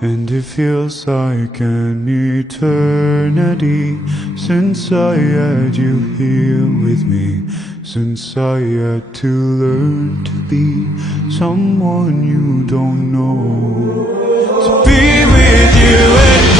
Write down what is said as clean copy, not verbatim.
And it feels like an eternity since I had you here with me, since I had to learn to be someone you don't know, to be with you and